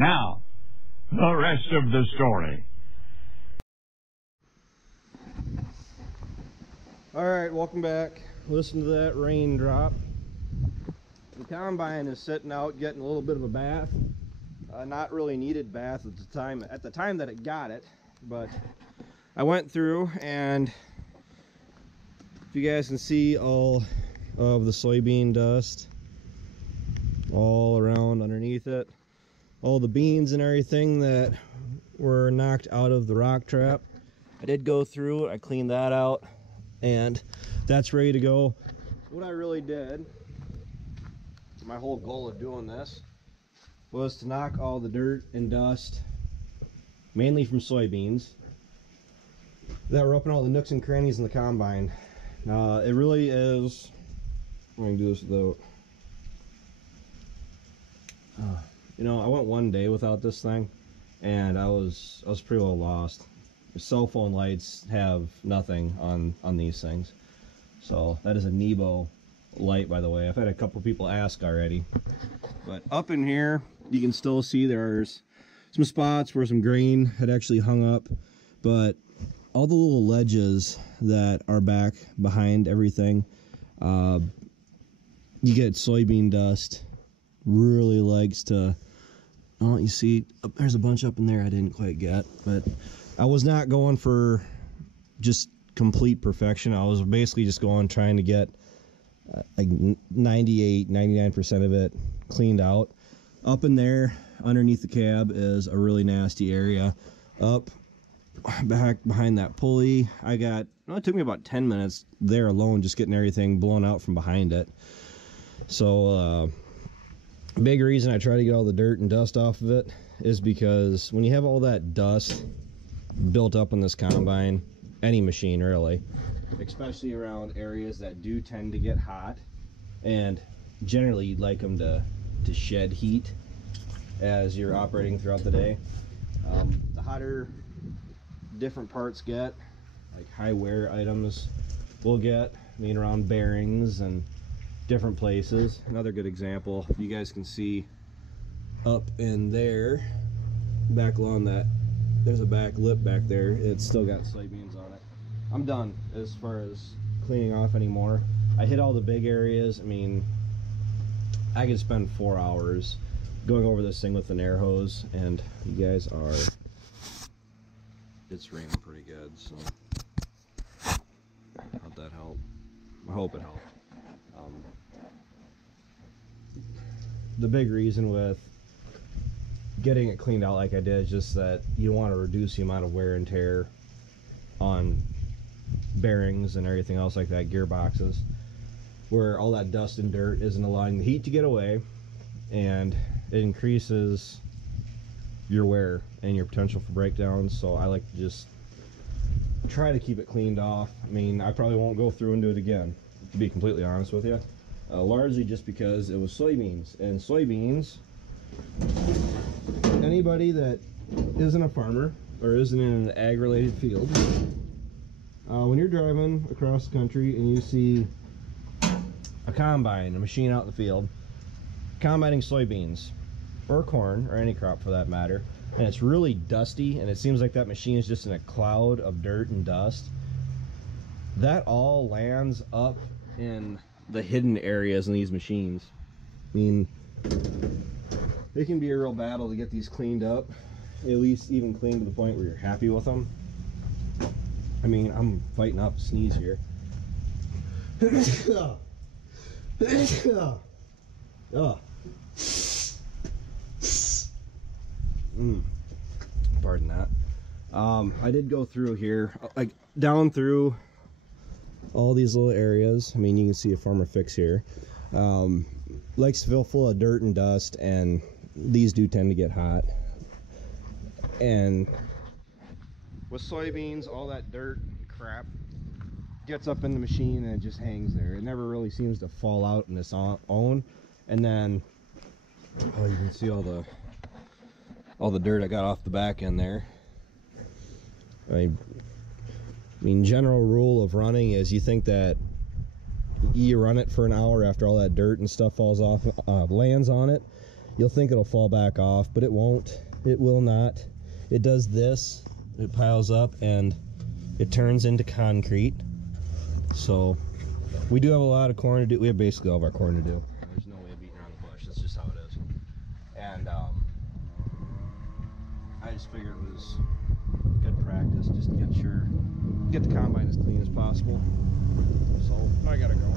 Now, the rest of the story. Alright, welcome back. Listen to that raindrop. The combine is sitting out getting a little bit of a bath. Not really needed bath at the time that it got it, but I went through, and if you guys can see all of the soybean dust all around underneath it, all the beans and everything that were knocked out of the rock trap, I did go through, I cleaned that out, and that's ready to go. What I really did, my whole goal of doing this, was to knock all the dirt and dust, mainly from soybeans, that were up in all the nooks and crannies in the combine. It really is, I'm going to do this without, you know, I went one day without this thing, and I was pretty well lost. The cell phone lights have nothing on these things. So that is a Nebo light, by the way. I've had a couple people ask already. But up in here, you can still see there's some spots where some grain had actually hung up, but all the little ledges that are back behind everything, you get soybean dust. Really likes to, oh, you see, there's a bunch up in there I didn't quite get, but I was not going for just complete perfection. I was basically just trying to get like 99% of it cleaned out. Up in there underneath the cab is a really nasty area. Up back behind that pulley, it took me about 10 minutes there alone just getting everything blown out from behind it. So big reason I try to get all the dirt and dust off of it is because when you have all that dust built up on this combine, any machine really, especially around areas that do tend to get hot, and generally you'd like them to shed heat as you're operating throughout the day. The hotter different parts get, like high wear items will get, I mean around bearings and different places. Another good example, you guys can see up in there, back along that, there's a back lip back there, it's still got soybeans on it. I'm done as far as cleaning off anymore. I hit all the big areas. I mean, I could spend 4 hours going over this thing with an air hose, and you guys are, it's raining pretty good, so how'd that help? I hope it helped. The big reason with getting it cleaned out like I did is just that you want to reduce the amount of wear and tear on bearings and everything else like that, gearboxes, where all that dust and dirt isn't allowing the heat to get away, and it increases your wear and your potential for breakdowns. So I like to just try to keep it cleaned off. I mean, I probably won't go through and do it again, to be completely honest with you, largely just because it was soybeans, and soybeans, anybody that isn't a farmer or isn't in an ag related field, when you're driving across the country and you see a combine, a machine out in the field combining soybeans or corn or any crop for that matter, and it's really dusty and it seems like that machine is just in a cloud of dirt and dust, that all lands up in the hidden areas in these machines. I mean, it can be a real battle to get these cleaned up, at least even cleaned to the point where you're happy with them. I mean, I'm fighting off a sneeze here. Pardon that. I did go through here, like down through all these little areas. I mean, you can see a farmer fix here. Likes to feel full of dirt and dust, and these do tend to get hot. And with soybeans, all that dirt and crap gets up in the machine and it just hangs there. It never really seems to fall out in its own. And then, oh, you can see all the dirt I got off the back end there. I mean, general rule of running is you think that you run it for an hour after all that dirt and stuff falls off, lands on it. you'll think it'll fall back off, but it won't. It will not. It does this, it piles up and it turns into concrete. So we do have a lot of corn to do. We have basically all of our corn to do. There's no way of beating around the bush. That's just how it is. And I just figured it was good practice just to get the combine as clean as possible. So I gotta go.